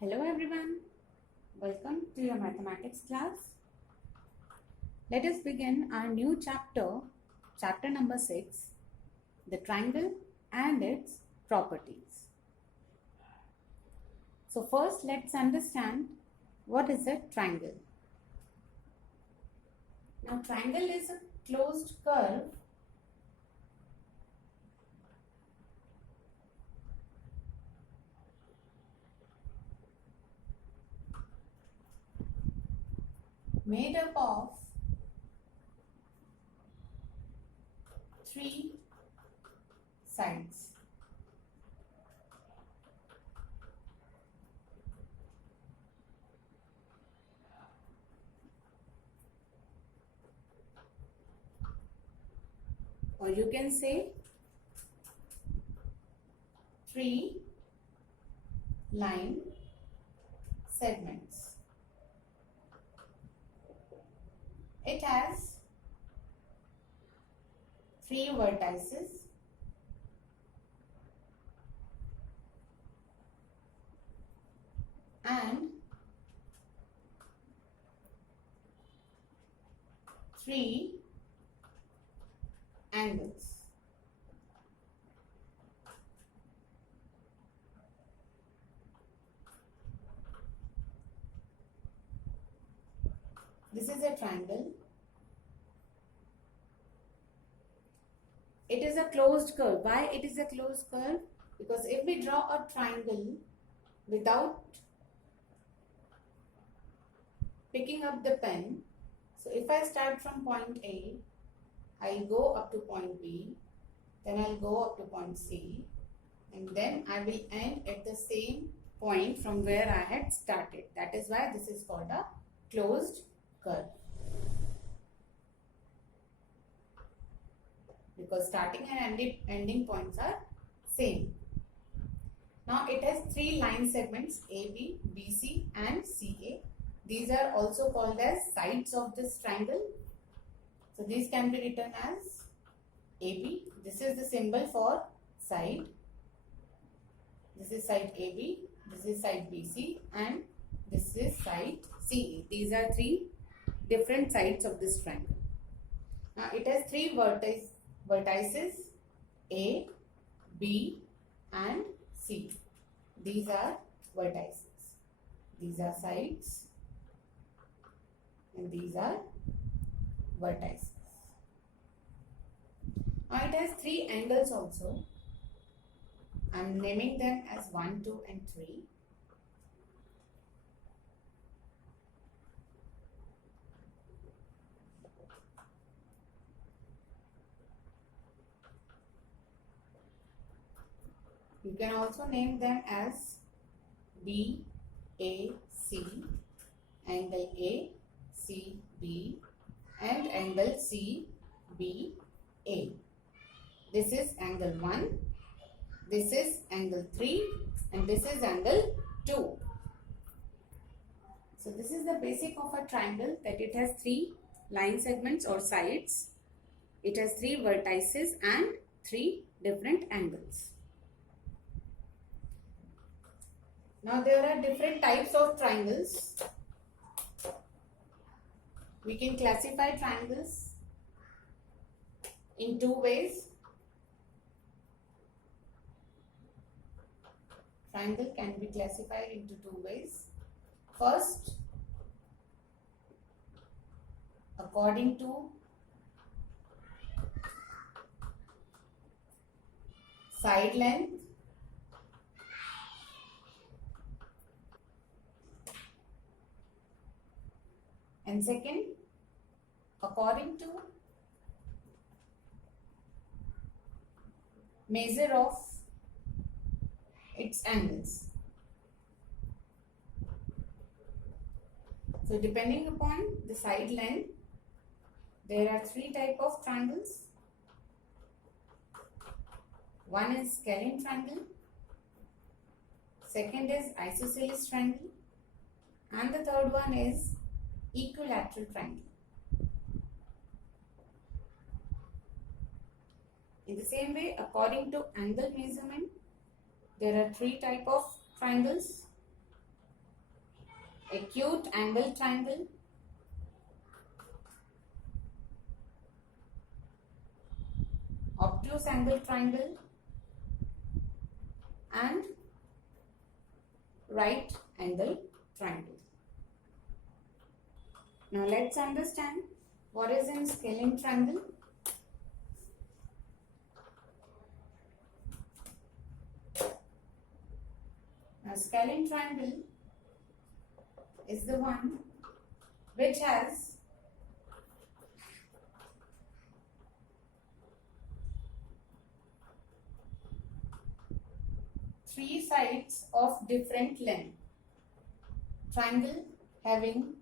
Hello everyone, welcome to your mathematics class. Let us begin our new chapter, chapter number 6, the triangle and its properties. So first let's understand what is a triangle. Now triangle is a closed curve made up of three sides. Or you can say three line segments. It has three vertices and three angles. This is a triangle. It is a closed curve. Why it is a closed curve? Because if we draw a triangle without picking up the pen, so if I start from point A, I'll go up to point B, then I'll go up to point C, and then I will end at the same point from where I had started. That is why this is called a closed curve. Because starting and ending points are same. Now it has three line segments AB, BC and CA. These are also called as sides of this triangle. So these can be written as AB. This is the symbol for side. This is side AB, this is side BC and this is side CA. These are three different sides of this triangle. Now it has three vertices A, B and C. These are vertices. These are sides and these are vertices. Now it has three angles also. I am naming them as 1, 2 and 3. You can also name them as B, A, C, angle A, C, B and angle C, B, A. This is angle 1, this is angle 3 and this is angle 2. So this is the basic of a triangle, that it has three line segments or sides. It has three vertices and three different angles. Now there are different types of triangles. We can classify triangles in two ways. Triangle can be classified into two ways. First, according to side length and second, according to measure of its angles. So depending upon the side length, there are three types of triangles. One is scalene triangle, second is isosceles triangle and the third one is equilateral triangle. In the same way, according to angle measurement, there are three types of triangles. acute angle triangle, obtuse angle triangle, and right angle triangle. Now let's understand what is in scalene triangle. Now scalene triangle is the one which has three sides of different length. Triangle having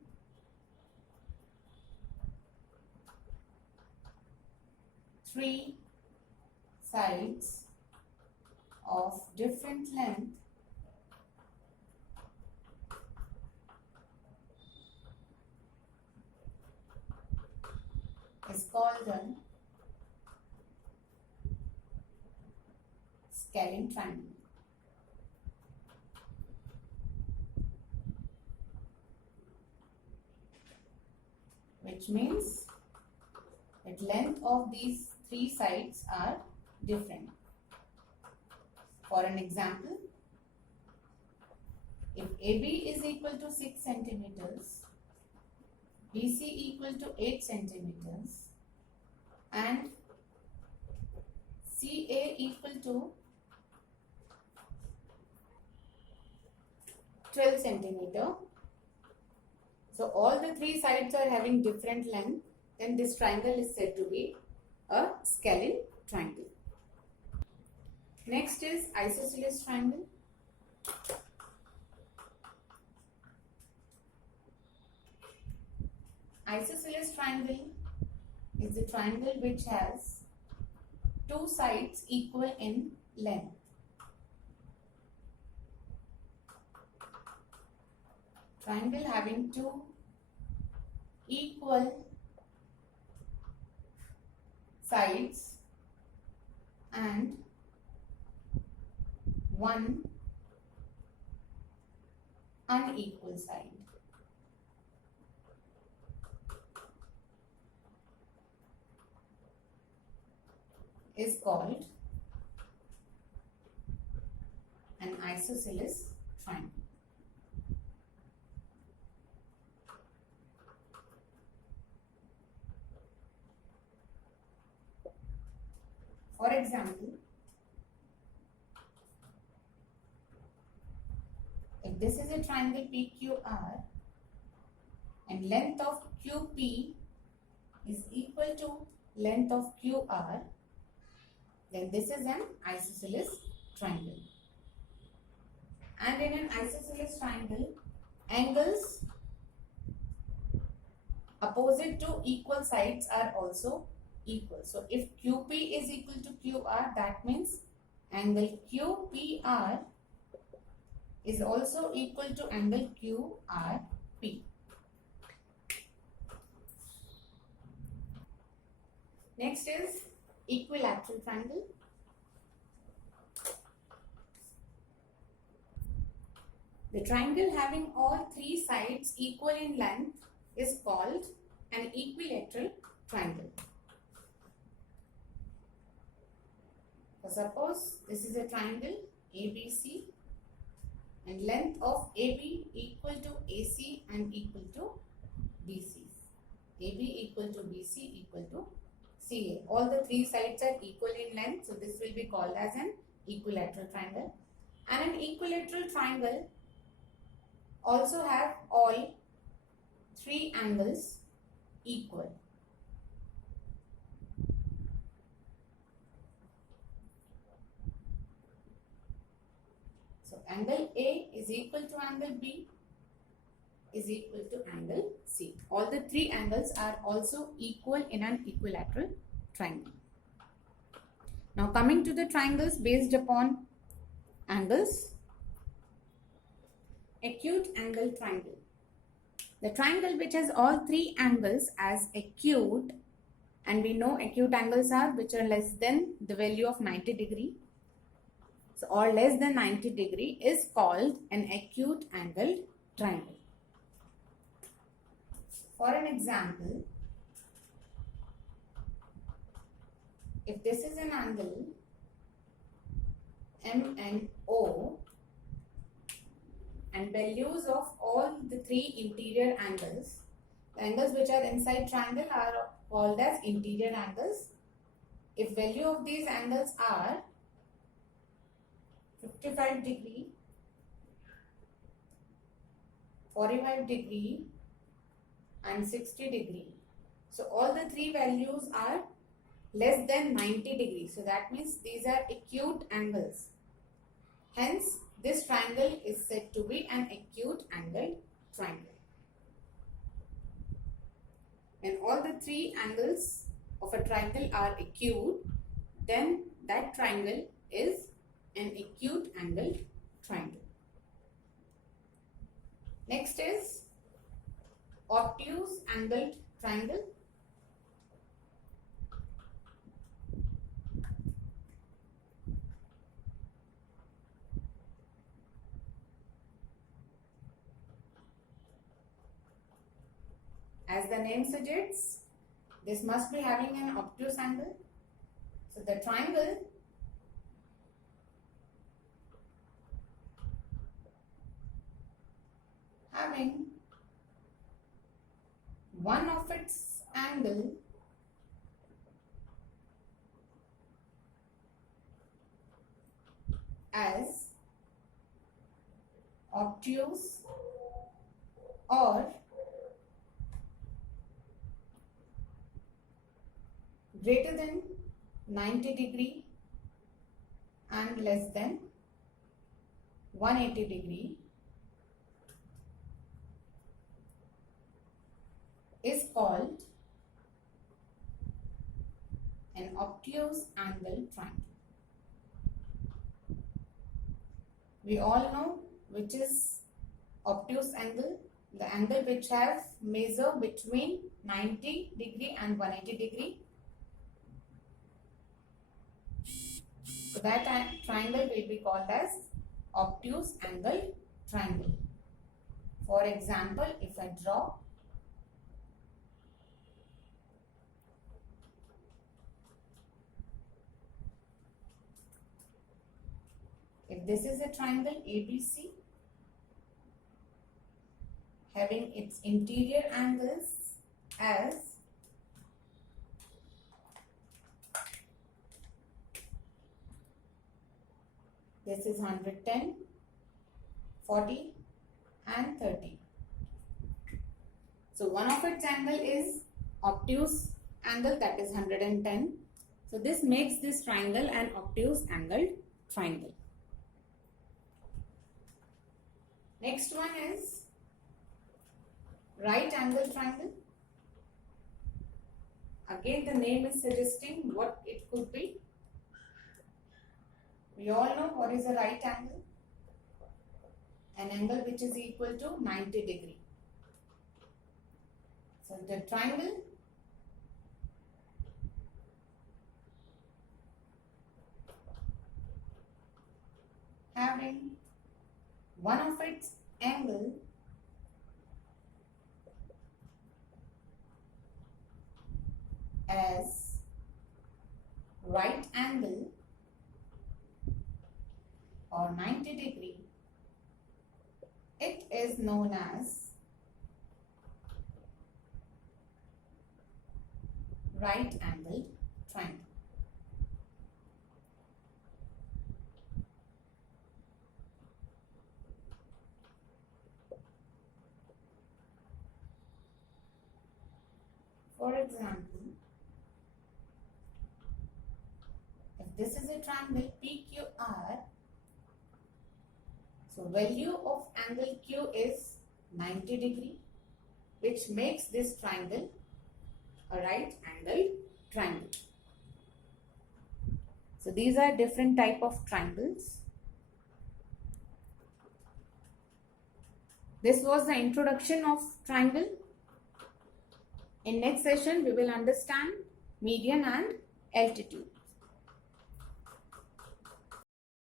three sides of different length is called a scalene triangle. Which means that length of these three sides are different. For an example, if AB is equal to 6 centimeters, BC equal to 8 centimeters, and CA equal to 12 centimeter. So all the three sides are having different length, then this triangle is said to be a scalene triangle. Next is isosceles triangle. Isosceles triangle is the triangle which has two sides equal in length. Triangle having two equal sides and one unequal side. Is called an isosceles triangle. For example, if this is a triangle PQR and length of QP is equal to length of QR, then this is an isosceles triangle. And in an isosceles triangle, angles opposite to equal sides are also equal. So if QP is equal to QR, that means angle QPR is also equal to angle QRP. Next is equilateral triangle. The triangle having all three sides equal in length is called an equilateral triangle. So suppose this is a triangle ABC and length of AB equal to AC and equal to BC. AB equal to BC equal to CA. All the three sides are equal in length, so this will be called as an equilateral triangle. And an equilateral triangle also have all three angles equal. So angle A is equal to angle B is equal to angle C. All the three angles are also equal in an equilateral triangle. Now coming to the triangles based upon angles. Acute angle triangle. The triangle which has all three angles as acute, and we know acute angles are which are less than the value of 90 degree. So or less than 90 degree is called an acute angled triangle. For an example, if this is an angle M and O, and values of all the three interior angles, the angles which are inside triangle are called as interior angles. If value of these angles are 55 degree, 45 degree and 60 degree. So all the three values are less than 90 degrees. So that means these are acute angles. Hence, this triangle is said to be an acute angle triangle. When all the three angles of a triangle are acute, then that triangle is an acute angle triangle. Next is obtuse angled triangle. As the name suggests, this must be having an obtuse angle. So the triangle having one of its angle as obtuse or greater than 90 degree and less than 180 degree is called an obtuse angle triangle. We all know which is obtuse angle, the angle which have measure between 90 degree and 180 degree. So that triangle will be called as obtuse angle triangle. For example, if I draw if this is a triangle ABC having its interior angles as this is 110, 40 and 30. So one of its angle is obtuse angle, that is 110. So this makes this triangle an obtuse angle triangle. Next one is right angle triangle. Again, the name is suggesting what it could be. We all know what is a right angle. An angle which is equal to 90 degree. So the triangle having one of its angle as right angle or 90 degree, it is known as right angle triangle. For example, if this is a triangle PQR, so value of angle Q is 90 degree, which makes this triangle a right angle triangle. So these are different type of triangles. This was the introduction of triangle. In next session, we will understand median and altitude.